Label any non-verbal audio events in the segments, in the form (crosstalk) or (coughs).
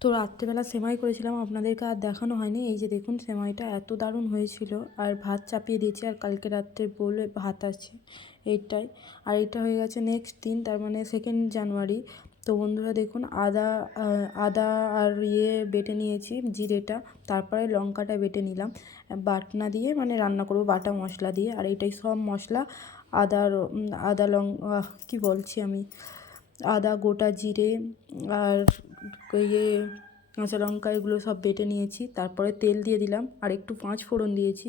তো রাত্রেবেলা সেমাই করেছিলাম, আপনাদেরকে আর দেখানো হয়নি। এই যে দেখুন, সেমাইটা এত দারুণ হয়েছিল। আর ভাত চাপিয়ে দিয়েছি, আর কালকে রাত্রে বলে ভাত আছে। এইটাই। আর এটা হয়ে গেছে নেক্সট দিন, তার মানে সেকেন্ড জানুয়ারি তো বন্ধুরা দেখুন, আদা আদা আর ইয়ে বেটে নিয়েছি, জিরেটা। তারপরে লঙ্কাটা বেটে নিলাম। বাটনা দিয়ে মানে রান্না করব, বাটা মশলা দিয়ে। আর এটাই সব মশলা। আদার আদা লঙ্কা কী বলছি আমি? আদা, গোটা জিরে আর ইয়ে কাঁচা লঙ্কা এগুলো সব বেটে নিয়েছি। তারপরে তেল দিয়ে দিলাম আর একটু পাঁচ ফোড়ন দিয়েছি।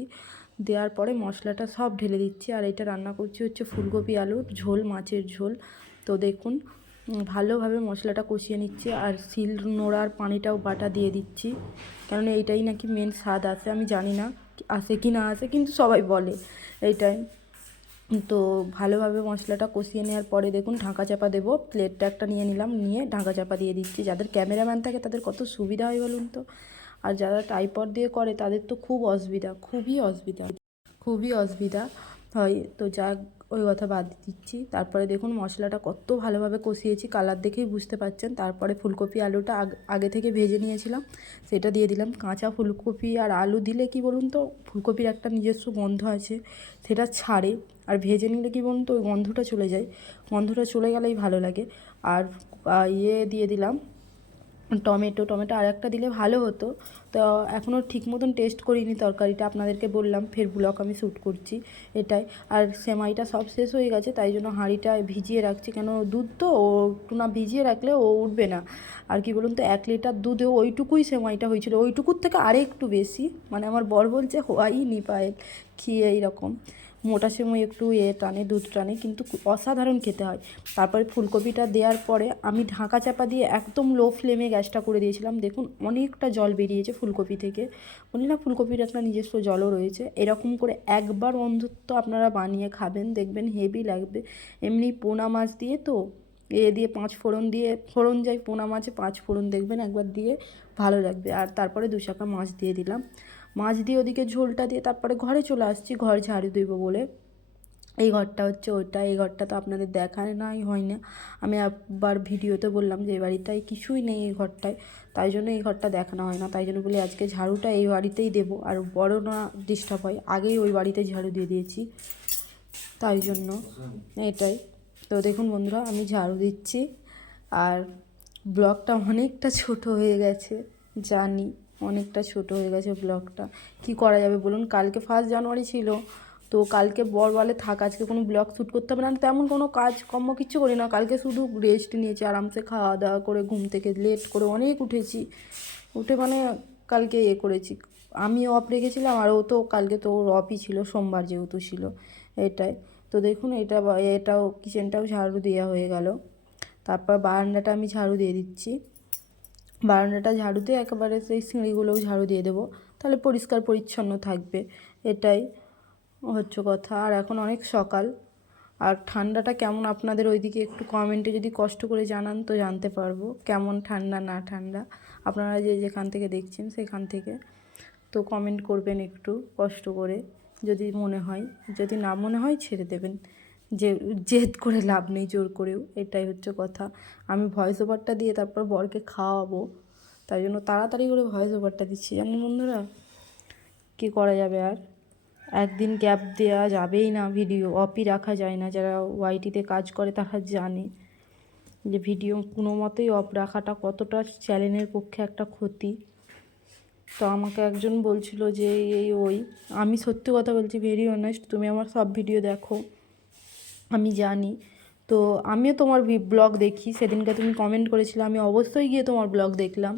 দেওয়ার পরে মশলাটা সব ঢেলে দিচ্ছি। আর এটা রান্না করছি হচ্ছে ফুলকপি আলুর ঝোল, মাছের ঝোল। তো দেখুন, ভালোভাবে মশলাটা কষিয়ে নিচ্ছি আর শিল নোড়ার পানিটাও বাটা দিয়ে দিচ্ছি। কারণ এইটাই নাকি মেন স্বাদ আসে আমি জানি না, আসে কি না আসে, কিন্তু সবাই বলে, এইটাই। তো ভালোভাবে মশলাটা কষিয়ে নেওয়ার পরে দেখুন ঢাকা চাপা দেবো। প্লেটটা একটা নিয়ে নিলাম, নিয়ে ঢাকা চাপা দিয়ে দিচ্ছি। যাদের ক্যামেরাম্যান থাকে তাদের কত সুবিধা হয় বলুন তো? আর যারা টাইপড দিয়ে করে তাদের তো খুব অসুবিধা, খুবই অসুবিধা খুবই অসুবিধা হয়। তো যাক ওই কথা বাদ দিচ্ছি। তারপরে দেখুন মশলাটা কত ভালোভাবে কষিয়েছি কালার দেখেই বুঝতে পারছেন। তারপরে ফুলকপি আলুটা আগ- থেকে ভেজে নিয়েছিলাম। সেটা দিয়ে দিলাম কাঁচা ফুলকপি আর আলু দিলে কি বলুন তো, ফুলকপির একটা নিজস্ব গন্ধ আছে, সেটা ছাড়ে। আর ভেজে নিলে কি বলুন তো, ওই গন্ধটা চলে যায়। গন্ধটা চলে গেলেই ভালো লাগে। আর ইয়ে দিয়ে দিলাম টমেটো টমেটো আর একটা দিলে ভালো হতো। তো এখনও ঠিক মতন টেস্ট করিনি তরকারিটা, আপনাদেরকে বললাম, ফের ব্লগ আমি শ্যুট করছি এটাই। আর সেমাইটা সব শেষ হয়ে গেছে, তাই জন্য হাঁড়িটা ভিজিয়ে রাখছি। কেন দুধ তো, ও একটু না ভিজিয়ে রাখলে ও উঠবে না। আর কি বলুন তো, এক লিটার দুধে ওইটুকুই সেমাইটা হয়েছিল। ওইটুকুর থেকে আরেকটু বেশি। মানে আমার বর বলছে হওয়াই পায় খেয়ে এইরকম। মোটা সেমাই একটু এ টানে দুধ টানে কিন্তু অসাধারণ খেতে হয়। তারপরে ফুলকপিটা দেওয়ার পরে আমি ঢাকা চাপা দিয়ে একদম লো ফ্লেমে গ্যাসটা করে দিয়েছিলাম। দেখুন, অনেকটা জল বেরিয়েছে ফুলকপি থেকে। বলি না, ফুলকপির একটা নিজস্ব জলও রয়েছে। এরকম করে একবার অন্ধত্ব আপনারা বানিয়ে খাবেন, দেখবেন হেভি লাগবে। এমনি পোনা মাছ দিয়ে তো, এ দিয়ে পাঁচ ফোড়ন দিয়ে, ফোড়ন যায় পোনা মাছে পাঁচ ফোড়ন দেখবেন একবার দিয়ে ভালো লাগবে। আর তারপরে দু শাখা মাছ দিয়ে দিলাম। মাছ দিয়ে ওদিকে ঝোলটা দিয়ে তারপরে ঘরে চলে আসছি, ঘর ঝাড়ু দেবো বলে। এই ঘরটা হচ্ছে ওইটা, এই ঘরটা তো আপনাদের দেখায় নাই, হয় না। আমি একবার ভিডিওতে বললাম যে এই বাড়িটায় কিছুই নেই এই ঘরটায়, তাই জন্য এই ঘরটা দেখানো হয় না। তাই জন্য বলি আজকে ঝাড়ুটা এই বাড়িতেই দেবো, আর বড় না ডিস্টার্ব হয়, আগেই ওই বাড়িতে ঝাড়ু দিয়ে দিয়েছি। তাই জন্য এটাই। তো দেখুন বন্ধুরা, আমি ঝাড়ু দিচ্ছি, আর ব্লগটা অনেকটা ছোট হয়ে গেছে, জানি। অনেকটা ছোট হয়ে গেছে ব্লগটা কি করা যাবে বলুন? কালকে ফার্স্ট জানুয়ারি ছিল, তো কালকে বর বলে, থাক, আজকে কোনো ব্লগ শ্যুট করতে হবে না। তেমন কোনো কাজ কর্ম কিচ্ছু করি না। কালকে শুধু রেস্ট নিয়েছি, আরামসে খাওয়া দাওয়া করে, ঘুম থেকে লেট করে অনেক উঠেছি। উঠে মানে কালকে এ করেছি। আমি অফ রেখেছিলাম, আর ও তো কালকে তো ওর অফই ছিল, সোমবার যেহেতু ছিল, এটাই। তো দেখুন, এটা এটাও কিচেনটাও ঝাড়ু দেওয়া হয়ে গেল। তারপর বারান্দাটা আমি ঝাড়ু দিয়ে দিচ্ছি। বারান্দাটা ঝাড়ু দিয়ে একেবারে সেই সিঁড়িগুলোও ঝাড়ু দিয়ে দেবো। তাহলে পরিষ্কার পরিচ্ছন্ন থাকবে। এটাই হচ্ছে কথা। আর এখন অনেক সকাল। আর ঠান্ডাটা কেমন আপনাদের ওইদিকে একটু কমেন্টে যদি কষ্ট করে জানান তো জানতে পারব, কেমন ঠান্ডা না ঠান্ডা। আপনারা যে যেখান থেকে দেখছেন সেখান থেকে। তো কমেন্ট করবেন একটু কষ্ট করে, যদি মনে হয়। যদি না মনে হয় ছেড়ে দেবেন। যে জেদ করে লাভ নেই জোর করেও, এটাই হচ্ছে কথা। আমি ভয়েস ওভারটা দিয়ে তারপর বরকে খাওয়াবো, তাই জন্য তাড়াতাড়ি করে ভয়েস ওভারটা দিচ্ছি। জানি বন্ধুরা, কী করা যাবে আর? একদিন গ্যাপ দেওয়া যাবেই না ভিডিও অপই রাখা যায় না। যারা ওয়াইটিতে কাজ করে তারা জানে যে ভিডিও কোনো মতেই অফ রাখাটা কতটা চ্যানেলের পক্ষে একটা ক্ষতি। তো আমাকে একজন বলছিল যে, এই, ওই। আমি সত্যি কথা বলছি ভেরি অনেস্ট তুমি আমার সব ভিডিও দেখো। আমি জানি। তো আমিও তোমার ব্লগ দেখি। সেদিনকে তুমি কমেন্ট করেছিলে, আমি অবশ্যই গিয়ে তোমার ব্লগ দেখলাম।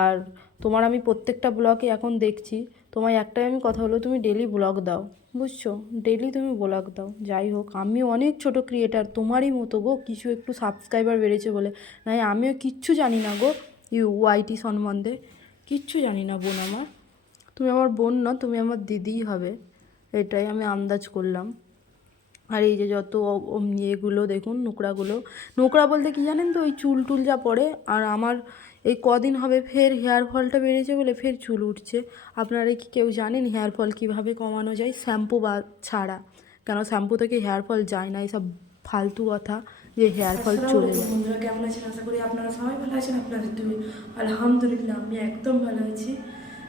আর তোমার আমি প্রত্যেকটা ব্লগে এখন দেখছি। তোমায় একটাই আমি কথা হলো তুমি ডেলি ব্লগ দাও, বুঝছ? ডেলি তুমি ব্লগ দাও, যাই হোক। আমিও অনেক ছোট ক্রিয়েটার তোমারই মতো গো, কিছু একটু সাবস্ক্রাইবার বেড়েছে বলে। নাই, আমিও কিচ্ছু জানি না গো ইউ ওয়াইটি সম্বন্ধে। কিচ্ছু জানি না বোন আমার। তুমি আমার বোন না, তুমি আমার দিদিই হবে। এটাই আমি আন্দাজ করলাম। আর এই যে যত ইয়েগুলো দেখুন নোকরাগুলো নোকরা বলতে কি জানেন তো? ওই চুল টুল যা পড়ে আর আমার এই কদিন হবে ফের হেয়ার ফলটা বেড়েছে বলে ফের চুল উঠছে। আপনারা কি কেউ জানেন হেয়ার ফল কীভাবে কমানো যায়? শ্যাম্পু বা ছাড়া। কেন শ্যাম্পু থেকে হেয়ার ফল যায় না? এইসব ফালতু কথা যে হেয়ার ফল চলে যায়। বন্ধুরা কেমন আছেন? আশা করি আপনারা সবাই ভালো আছেন আপনাদের তুমি আলহামদুলিল্লাহ আমি একদম ভালো আছি।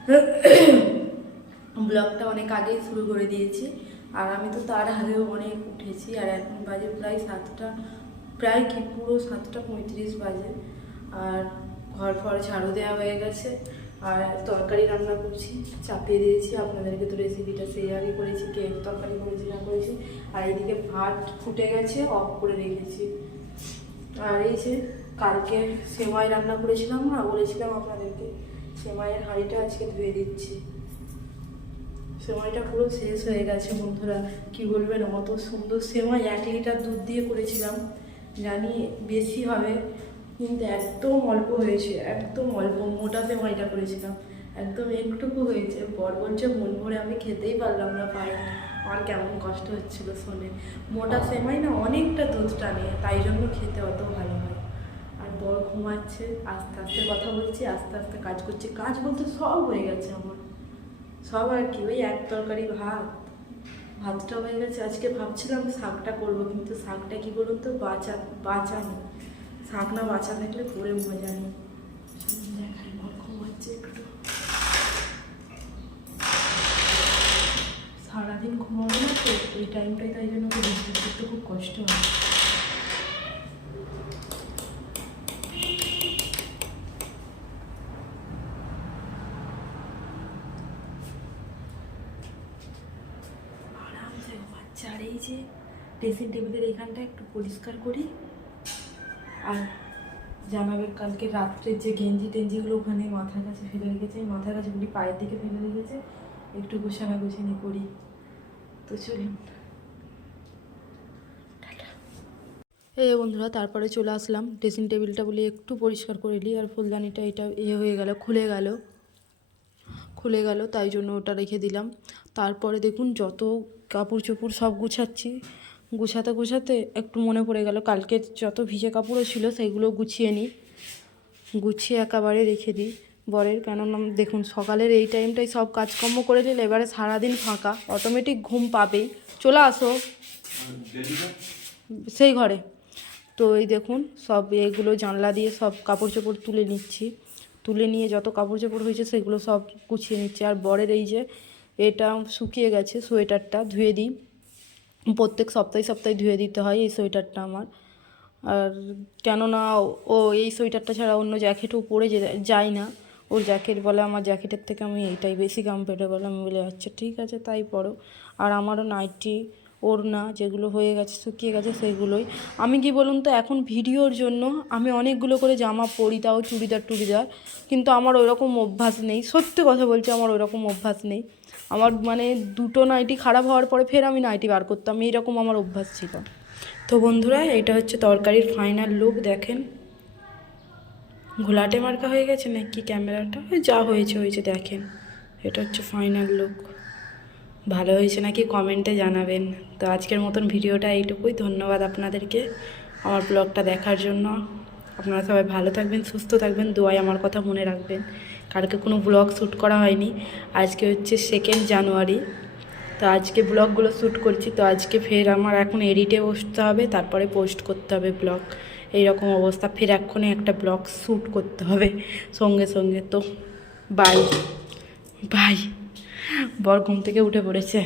(coughs) ব্লগটা অনেক আগেই শুরু করে দিয়েছি। আর আমি তো তার আগেও অনেক উঠেছি আর এখন বাজে প্রায় সাতটা, প্রায় কি পুরো সাতটা পঁয়ত্রিশ বাজে। আর ঘর ফর ঝাড়ু দেওয়া হয়ে গেছে আর তরকারি রান্না করছি, চাপিয়ে দিয়েছি। আপনাদেরকে তো রেসিপিটা শেয়ারই করেছি কে তরকারি করেছি না করেছি। আর এইদিকে ভাত ফুটে গেছে অফ করে রেখেছি। আর এই যে কালকে সেমাই রান্না করেছিলাম না, বলেছিলাম আপনাদেরকে, সেমাইয়ের হাঁড়িটা আজকে ধুয়ে দিচ্ছি। সেমাইটা পুরো শেষ হয়ে গেছে বন্ধুরা। কি বলবেন? অত সুন্দর সেমাই, এক লিটার দুধ দিয়ে করেছিলাম। জানি বেশি হবে, কিন্তু একদম অল্প হয়েছে, একদম অল্প, মোটা সেমাইটা করেছিলাম। একদম একটুকু হয়েছে। বর বলছে, মন ভরে আমি খেতেই পারলাম না পাইনি আমার কেমন কষ্ট হচ্ছিল শোনে। মোটা সেমাই না অনেকটা দুধ টানে, তাই জন্য খেতে অত ভালো হয়। আর বর ঘুমাচ্ছে, আস্তে আস্তে কথা বলছি, আস্তে আস্তে কাজ করছি। কাজ বলতে সব হয়ে গেছে আমার। সব আর কি ওই এক তরকারি ভাত। ভাতটা হয়ে গেছে। আজকে ভাবছিলাম শাকটা করব, কিন্তু শাকটা কি বলুন তো, বাঁচা বাঁচা নেই শাক না বাঁচা থাকলে পরে মজা নেই। দেখাই ঘুমাচ্ছে একটু। সারাদিন ঘুমাবো না তো, এই টাইমটাই তাই জন্য করতে খুব কষ্ট হয় আরামসে ঘুমাচ্ছে আর এই যে ড্রেসিং টেবিলের এখানটা একটু পরিষ্কার করি। আর জানাবের কালকে রাত্রে যে গেঞ্জি টেঞ্জিগুলো ওখানে মাথার কাছে ফেলে রেখেছে মাথার কাছে গুলি পায়ের দিকে ফেলে রেখেছে। একটু গোছানা গোছানি করি। তো চলুন। এই বন্ধুরা, তারপরে চলে আসলাম। ড্রেসিং টেবিলটা বলে একটু পরিষ্কার করে নিই। আর ফুলদানিটা এটা এ হয়ে গেল, খুলে গেল। খুলে গেল, তাই জন্য ওটা রেখে দিলাম। তারপরে দেখুন, যত কাপড় চোপড় সব গুছাচ্ছি। গুছাতে গুছাতে একটু মনে পড়ে গেল। কালকে যত ভিজে কাপড়ও ছিল সেইগুলো গুছিয়ে নিই। গুছিয়ে একেবারে রেখে দিই। বরের কেননা দেখুন সকালের এই টাইমটাই সব কাজকর্ম করে নিলে এবারে সারাদিন ফাঁকা অটোমেটিক ঘুম পাবেই। চলে আসো। সেই ঘরে। তো এই দেখুন, সব এগুলো জানলা দিয়ে সব কাপড় চোপড় তুলে নিচ্ছি। তুলে নিয়ে যত কাপড় চোপড় হয়েছে সেগুলো সব গুছিয়ে নিচ্ছি। আর বরের এই যে এটা শুকিয়ে গেছে সোয়েটারটা, ধুয়ে দিই। প্রত্যেক সপ্তাহে সপ্তাহে ধুয়ে দিতে হয় এই সোয়েটারটা আমার। আর কেননা ও এই সোয়েটারটা ছাড়া অন্য জ্যাকেটও পরে যায় না, ওর জ্যাকেট বলে আমার জ্যাকেটের থেকে আমি এইটাই বেশি কমফোর্টেবল আমি বলে আচ্ছা ঠিক আছে তাই পরো। আর আমারও নাইটি ওড়না যেগুলো হয়ে গেছে, শুকিয়ে গেছে সেগুলোই। আমি কি বলুন তো, এখন ভিডিওর জন্য আমি অনেকগুলো করে জামা পরি, তাও চুড়িদার টুড়িদার। কিন্তু আমার ওইরকম অভ্যাস নেই, সত্যি কথা বলছি, আমার ওইরকম অভ্যাস নেই। আমার মানে দুটো নাইটি খারাপ হওয়ার পরে ফের আমি নাইটি বার করতাম, এইরকম আমার অভ্যাস ছিল। তো বন্ধুরা, এটা হচ্ছে তরকারির ফাইনাল লুক দেখেন। ঘোলাটে মার্কা হয়ে গেছে নাকি ক্যামেরাটা? যা হয়েছে হয়েছে, দেখেন। এটা হচ্ছে ফাইনাল লুক ভালো হয়েছে নাকি কমেন্টে জানাবেন। তো আজকের মতন ভিডিওটা এইটুকুই। ধন্যবাদ আপনাদেরকে আমার ব্লগটা দেখার জন্য। আপনারা সবাই ভালো থাকবেন, সুস্থ থাকবেন, দোয়াই আমার কথা মনে রাখবেন। কালকে কোনো ব্লগ শ্যুট করা হয়নি। আজকে হচ্ছে সেকেন্ড জানুয়ারি তো আজকে ব্লগগুলো শ্যুট করছি। তো আজকে ফের আমার এখন এডিটে বসতে হবে, তারপরে পোস্ট করতে হবে ব্লগ এইরকম অবস্থা। ফের এক্ষুনি একটা ব্লগ শ্যুট করতে হবে সঙ্গে সঙ্গে। তো বাই বাই বর ঘুম থেকে উঠে পড়েছে।